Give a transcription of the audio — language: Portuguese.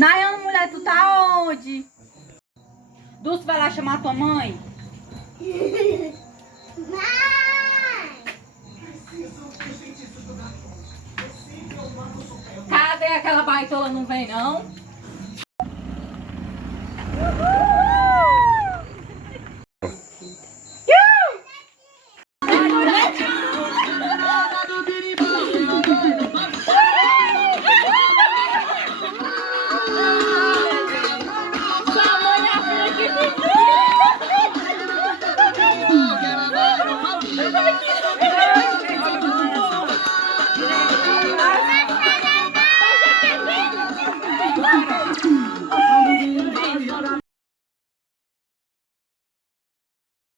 Nayana, mulher, tu tá onde? Dulce, vai lá chamar tua mãe? Cadê aquela baitola? Não vem, não? Sua mãe é